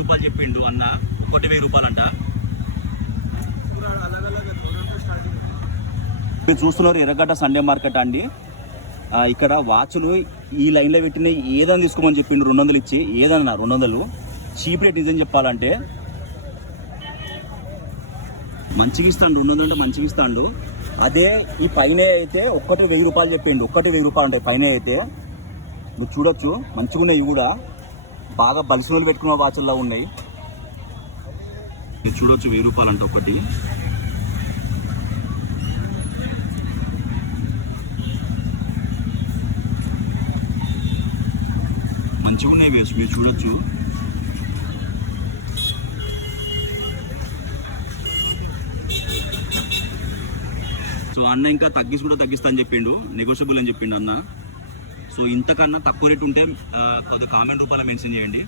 రూపాయలు చెప్పిండు అన్న, ఒకటి 1000 రూపాయలంట. మీరు చూస్తున్నారు ఎర్రగడ్డ సండే మార్కెట్ అండి. ఇక్కడ వాచ్లు ఈ లైన్లో పెట్టిన ఏదని తీసుకోమని చెప్పిండు, 200 ఇచ్చి. ఏదన్నా 200 చీప్ రేట్. నిజం చెప్పాలంటే మంచిగా ఇస్తాడు, 200 అంటే మంచిగా ఇస్తాడు. అదే ఈ పైన అయితే ఒక్కటి 1000 రూపాయలు చెప్పిండు, ఒక్కటి 1000 రూపాయలు ఉంటాయి పైన అయితే. నువ్వు చూడొచ్చు, మంచిగా ఉన్నాయి కూడా, బాగా బలిసినలు పెట్టుకున్న వాచ్ల్లో ఉన్నాయి. మీరు చూడొచ్చు 1000 రూపాయలు అంటే ఒకటి. మంచిగా ఉన్నాయి వేసి మీరు చూడొచ్చు. సో అన్న ఇంకా తగ్గిస్తా అని చెప్పిండు, నెగోషియబుల్ అని చెప్పిండు అన్న. సో ఇంతకన్నా తక్కువ రేట్ ఉంటే కొద్దిగా కామెంట్ రూపాయలు మెన్షన్ చేయండి.